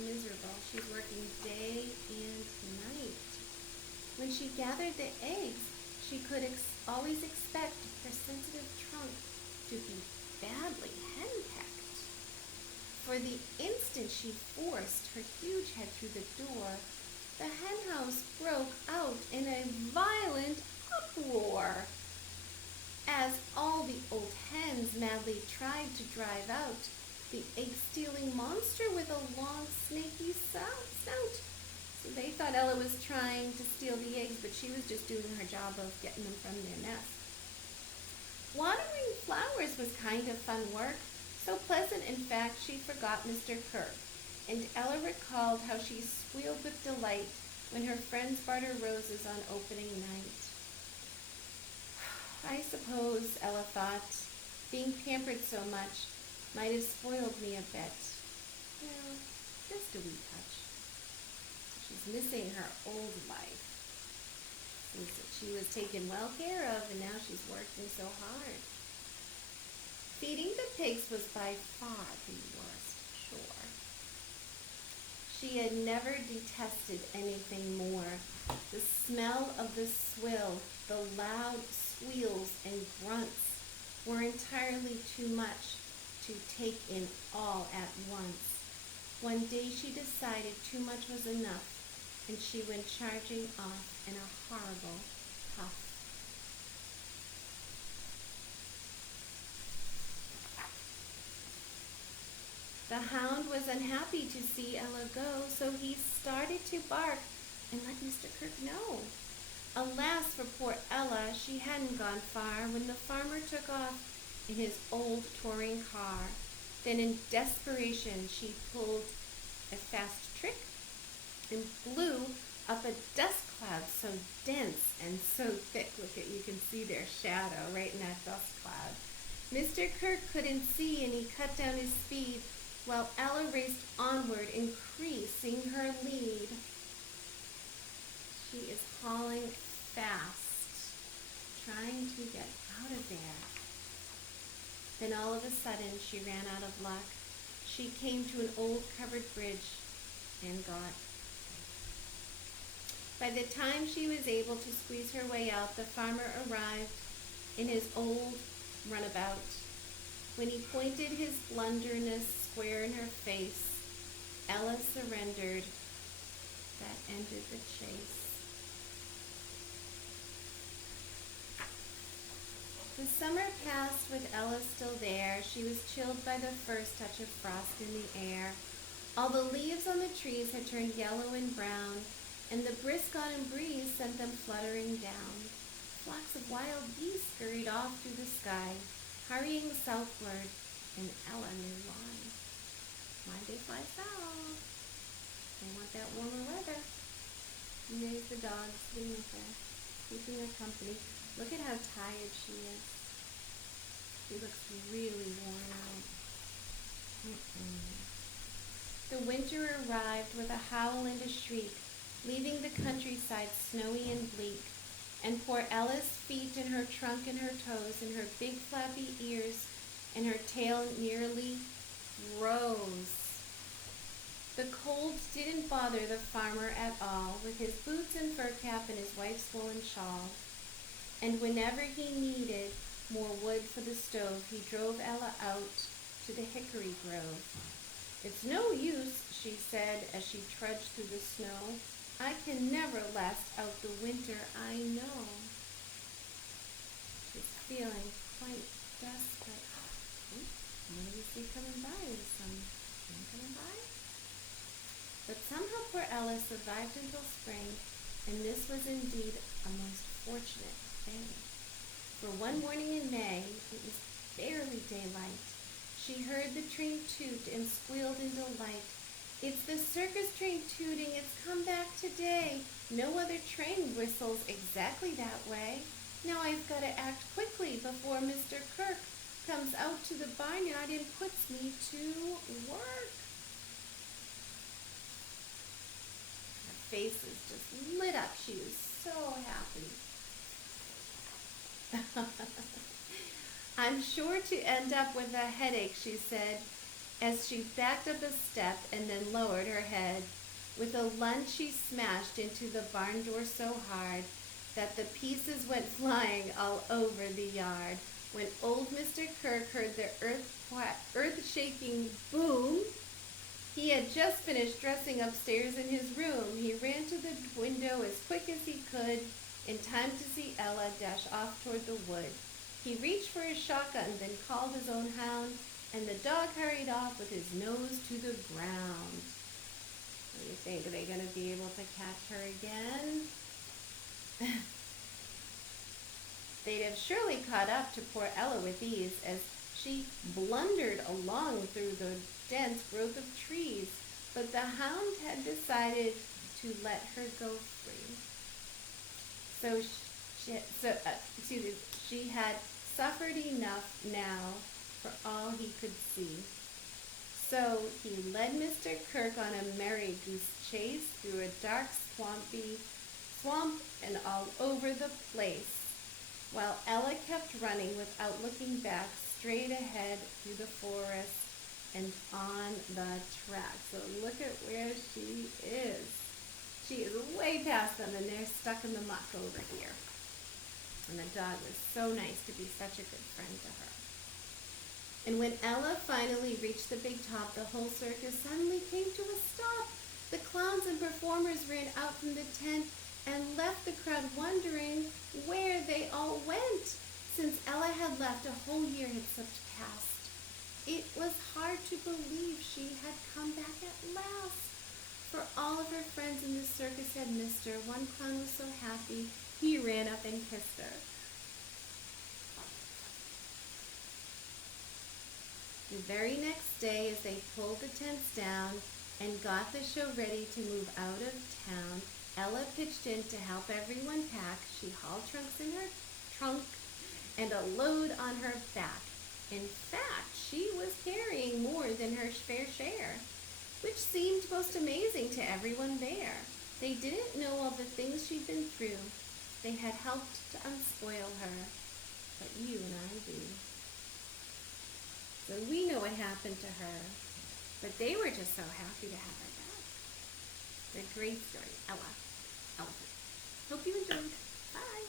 miserable. She's working day and night. When she gathered the eggs, she could always expect her sensitive trunk to be badly henpecked. For the instant she forced her huge head through the door, the henhouse broke out in a violent uproar. As all the old hens madly tried to drive out the egg-stealing monster with a long, snaky snout. So they thought Ella was trying to steal the eggs, but she was just doing her job of getting them from their nest. Watering flowers was kind of fun work, so pleasant in fact she forgot Mr. Kirk, and Ella recalled how she squealed with delight when her friends brought her roses on opening night. I suppose, Ella thought, being pampered so much might have spoiled me a bit. Well, just a wee touch. She's missing her old life, since she was taken well care of and now she's working so hard. Feeding the pigs was by far the worst chore. She had never detested anything more. The smell of the swill, the loud squeals and grunts were entirely too much to take in all at once. One day she decided too much was enough, and she went charging off in a horrible huff. The hound was unhappy to see Ella go, so he started to bark and let Mr. Kirk know. Alas for poor Ella, she hadn't gone far when the farmer took off in his old touring car. Then in desperation she pulled a fast trick and blew up a dust cloud so dense and so thick. Look at, you can see their shadow right in that dust cloud. Mr. Kirk couldn't see and he cut down his speed while Ella raced onward, increasing her lead. She is hauling fast, trying to get out of there. Then all of a sudden she ran out of luck. She came to an old covered bridge and got. By the time she was able to squeeze her way out, the farmer arrived in his old runabout. When he pointed his blunderness square in her face, Ella surrendered. That ended the chase. The summer passed with Ella still there. She was chilled by the first touch of frost in the air. All the leaves on the trees had turned yellow and brown, and the brisk autumn breeze sent them fluttering down. Flocks of wild geese scurried off through the sky, hurrying southward, and Ella knew why. Why they fly south? They want that warmer weather. And there's the dogs beneath her, keeping her company. Look at how tired she is. She looks really worn out. The winter arrived with a howl and a shriek, leaving the countryside snowy and bleak, and poor Ella's feet and her trunk and her toes and her big flappy ears and her tail nearly froze. The cold didn't bother the farmer at all, with his boots and fur cap and his wife's woolen shawl. And whenever he needed more wood for the stove, he drove Ella out to the hickory grove. "It's no use," she said as she trudged through the snow. "I can never last out the winter, I know." She's feeling quite desperate. What do you see coming by? Is some train coming by? But somehow poor Ella survived until spring, and this was indeed a most fortunate thing. For one morning in May, it was barely daylight. She heard the train toot and squealed in delight. "It's the circus train tooting, it's come back today. No other train whistles exactly that way. Now I've got to act quickly before Mr. Kirk comes out to the barnyard and puts me to work." Her face is just lit up. She was so happy. "I'm sure to end up with a headache," she said, as she backed up a step and then lowered her head. With a lunge, she smashed into the barn door so hard that the pieces went flying all over the yard. When old Mr. Kirk heard the earth-shaking boom, he had just finished dressing upstairs in his room. He ran to the window as quick as he could, in time to see Ella dash off toward the wood. He reached for his shotgun, then called his own hound, and the dog hurried off with his nose to the ground. What do you think? Are they going to be able to catch her again? They'd have surely caught up to poor Ella with ease, as she blundered along through the dense growth of trees, but the hound had decided to let her go free. She had suffered enough now for all he could see. So he led Mr. Kirk on a merry goose chase through a dark swamp and all over the place, while Ella kept running without looking back, straight ahead through the forest and on the track. So look at where she is. She is way past them, and they're stuck in the muck over here. And the dog was so nice to be such a good friend to her. And when Ella finally reached the big top, the whole circus suddenly came to a stop. The clowns and performers ran out from the tent and left the crowd wondering where they all went. Since Ella had left, a whole year had slipped past. It was hard to believe she had come back at last. For all of her friends in the circus had missed her. One clown was so happy, he ran up and kissed her. The very next day, as they pulled the tents down and got the show ready to move out of town, Ella pitched in to help everyone pack. She hauled trunks in her trunk and a load on her back. In fact, she was carrying more than her fair share, which seemed most amazing to everyone there. They didn't know all the things she'd been through. They had helped to unspoil her, but you and I do. So we know what happened to her, but they were just so happy to have her back. It's a great story. Ella. Hope you enjoyed. Bye.